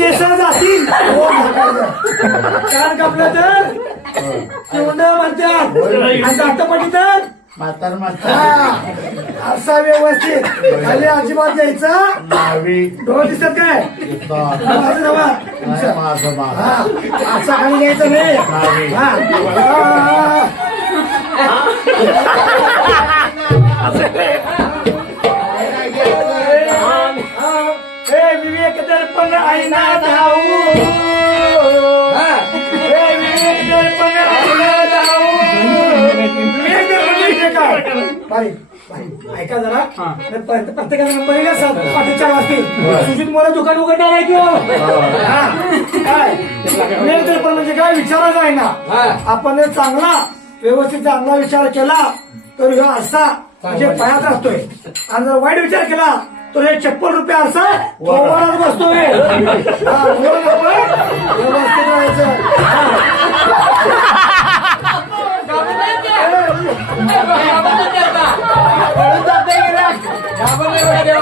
केस जातील. कान कापलं तर? किंड म्हणतात. आणि दात पडली तर? म्हातार म्हातार. हा. असा व्यवस्थित. खाली अजिबात द्यायचा डोळ दिसत काय? हा असा खाली घ्यायचं नाही. ऐका जरा. प्रत्येक- प्रत्येकाचा नंबर येईल पाठी चार वाजतील सुजित मोरे दुकान उघडणार आहे की हो? हा. काय? म्हणजे काय? विचारच आहे ना. आपण चांगला व्यवस्थित चांगला विचार केला तर ह्यो असा म्हणजे पायात असतोय. आणि जर वाईट विचार केला तर हे चप्पल रुपये असा वरात बसतोय. हा, व्यवस्थित राहायचं.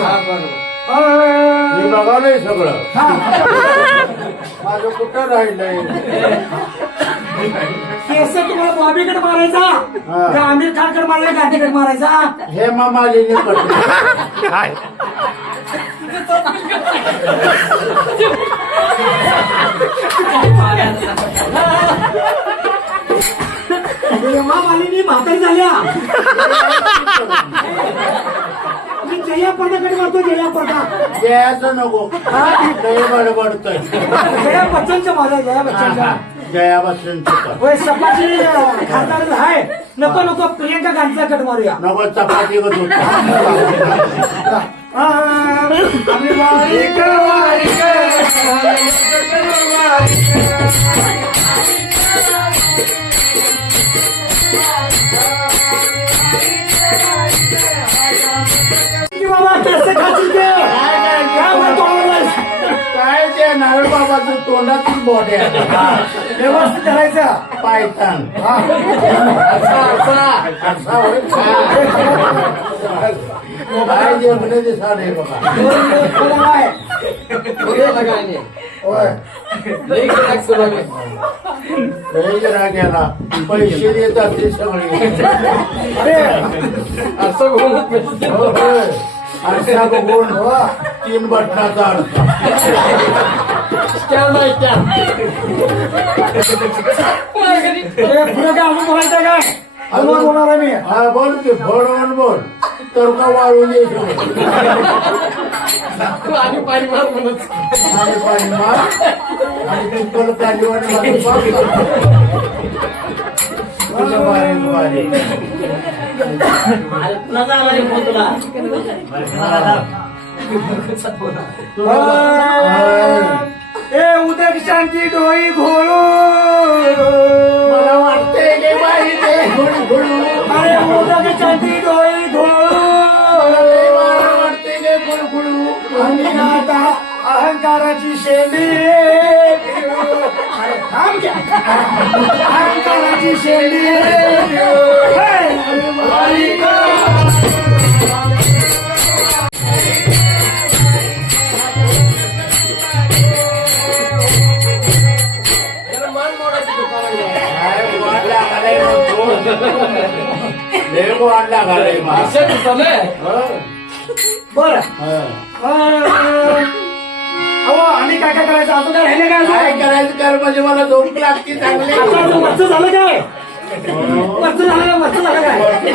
मी बघावलंय सगळं. हा. माझं कुठं राहिलंय? केस तुम्हाला बॉबीकडे मारायचा. का आमिर खानकडे मारला गांधीकडे मारायचा? हे मामालीने पटलं जेव्हा मालिनी म्हातारी झाल्या. पदाकडे मारतो जया पदा जयाचं नको. लय बडबडतोय. जया बच्चनच्या माझा जया बच्चनच्या जया बच्चनचं पण. होय सपाची खासदार आहे नको नको प्रियंका गांधीचा कट मारूया. नको चपाती होत आ, आम्ही ते नारळ बाबाचं तोंडातून बोटे व्यवस्थित करायचं पायतान हा. असा होय. काय जेवणे दिसा नाही बघा दोन दिवस पुढं आहे. होय. लय जरा गेला पैसे देतात ते सगळे अरे, हो, होय. असा बघून तीन बटनाचा पुढं काय अजून बोलायचं काय अजून बोलणार आहे मी. हा बोल की फोडवून बोल. तर का वाळून सगळं. आणि पाणी मार आणि तुमचं कालीवाणी मारून ए उदक शांती डोई घोळू मला वाटतंय की बाई ते. अरे उदक शांती डोई घोळू मला वाटतंय की हुडहुडू. आणि आता अहंकाराची अरे थांब घ्या. अहंकाराची शेंडी हे, अरे मालिका. काय वाट लागायलंय म्हणतो. अहो आणि काय काय करायचं? अजून काय राहिले काय काय अजून? करायचं? कर म्हणजे मला झोप लागते चांगली. आता अजून वरचं झालं काय वरचं झालं काय वरचं झालं काय वरती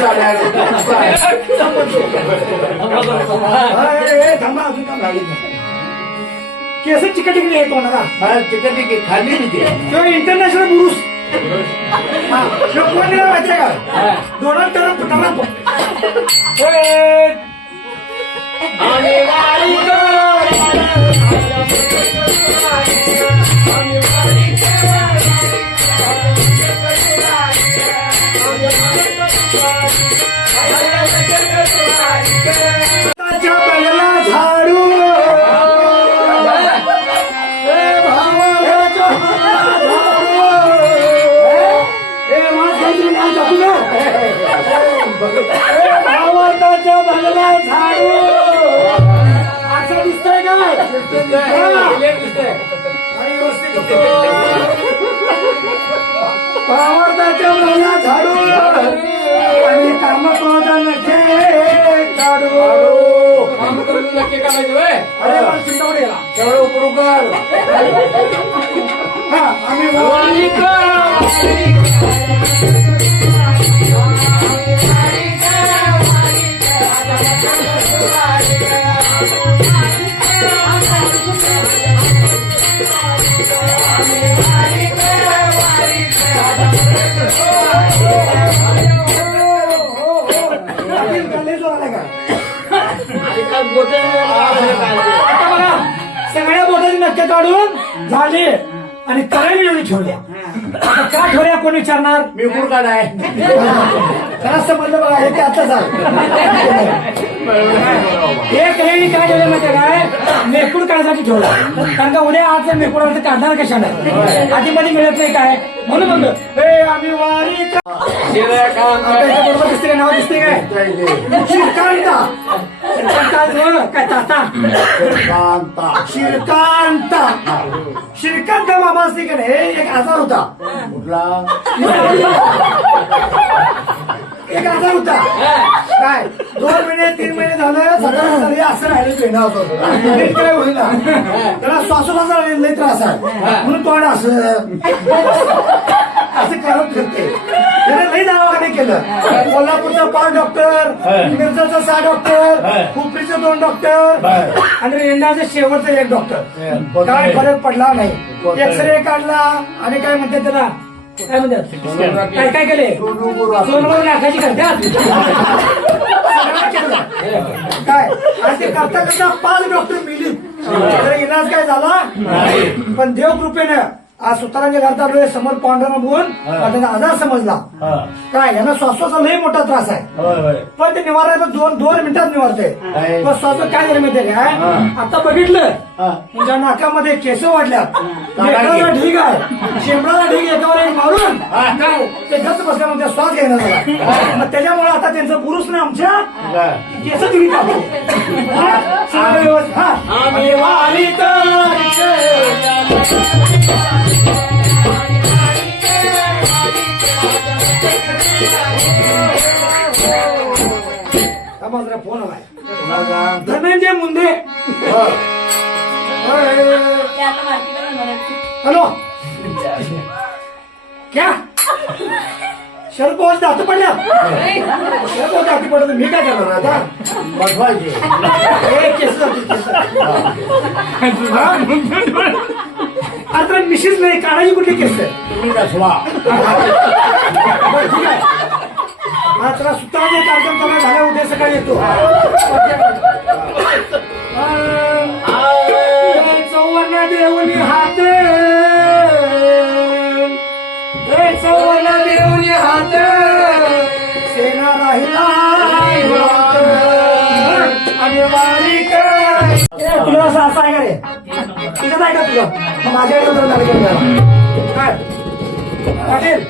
ए, थांबा अजून. केस चिकट हा, तिकडे की खाली किती किंवा इंटरनॅशनल बुरुस हा ह्यो कोण दिला माहिती आहे का? Donald Trump Trump. आम्ही त्याच्या काय आणि झाडू आणि कामक्रोधा नखे काढू अरे मला गेला तेवढं कर आम्ही आता बघा सगळ्या बोटाची नक्की काढून झाले. आणि करायला येऊन ठेवल्या. आता का ठेवल्या कोण विचारणार? मी काढाय त्याला समजलं बघा हे ते आता झालं. एक हे काय ठेवलं माहिती काय? मेकूड काढायसाठी ठेवला. कारण का उद्या आज मेकूड काढणार कशाला आधी मध्ये मिळत नाही काय? म्हणून म्हणलं हे आम्ही वारी बरोबर दिसते काय नाव दिसते काय? श्रीकांत काय ताता कांता श्रीकांत श्रीकांत मामा असते का नाही एक आजार होता. कुठला? एक आजार होता. काय? दोन महिने तीन महिने झालं सगळं झालं असं राहिलं पेना होतं. नीट काय होईना त्याला श्वासोश्वासा लई त्रास आहे. म्हणून तोंड असं असं करत फिरते. त्याने लई दवाखाने केलं. कोल्हापूरचा पाच डॉक्टर मिरजाचा सहा डॉक्टर खुपरीचे दोन डॉक्टर आणि रेंडाचे शेवटचा एक डॉक्टर. काय फरक पडला नाही. एक्सरे काढला आणि काय म्हणते त्याला? काय म्हणतात? काय काय केले? सोनगाव नाकाची करतात. काय? आणि ते करता करता पाच डॉक्टर मिली. तर इलाज काय झाला? पण देव कृपेनं आज सुतारांच्या घरात आलोय समोर पांढरा बघून त्यांना आजार समजला. काय यांना श्वासाचा लई मोठा त्रास आहे. पण ते निवारायला दोन दोन मिनिटात निवारते? पण श्वास काय झालं माहितीये काय? आता बघितलं. तुमच्या नाकामध्ये केस वाढल्यात. लेकराला ढीग आहे. शेंबडाला ढीग एकावर एक मारून काय? ते गच बसल्यामध्ये श्वास घेणं झाला मग त्याच्यामुळे आता त्यांचं पुरुष नाही आमच्या. केस तुम्ही काढतो हा? फोन आलाय. धनंजय मुंडे हॅलो. क्या? शरद पवार दात पडल्या? शरद पवार पडत मी काय करणार आता? बसवायचे. आता मिशीच नाही काढायची कुठली केस ठीक आहे हा सुताराचे कार्यक्रम चालू झाल्या उद्या सकाळी येतो. चौवन्न देऊनी हात. चौवन्न देऊनी हात. सेना राहिला. आणि तुला असं असं आहे का रे? तुझं आहे का तुझं मग माझ्याकडे जरा कार्यक्रम करा. काय? पाटील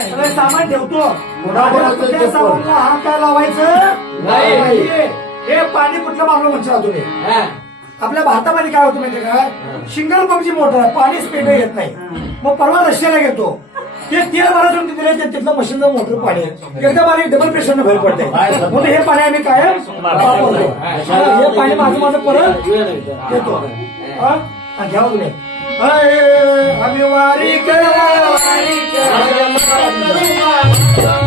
सगळं सामान ठेवतो. त्या ते सामानला हात काय लावायचं? नाही. हे पाणी कुठलं मागलं म्हणता तुम्ही? आपल्या भारतामध्ये काय होतं माहिती काय सिंगल पंपची मोटर आहे पाणी स्पीड येत नाही. मग परवा रशियाला घेतो ते तेल भरायचं दिले ते तिथलं मशीनचं मोटर पाणी. एकदा पाणी डबल प्रेशरनं भर पडते म्हणून हे पाणी आम्ही कायम वापरतो हे पाणी माझं माझं परत येतो हा? हा, घ्या हो तुम्ही अय, आम्ही वारी करा, वारी करा.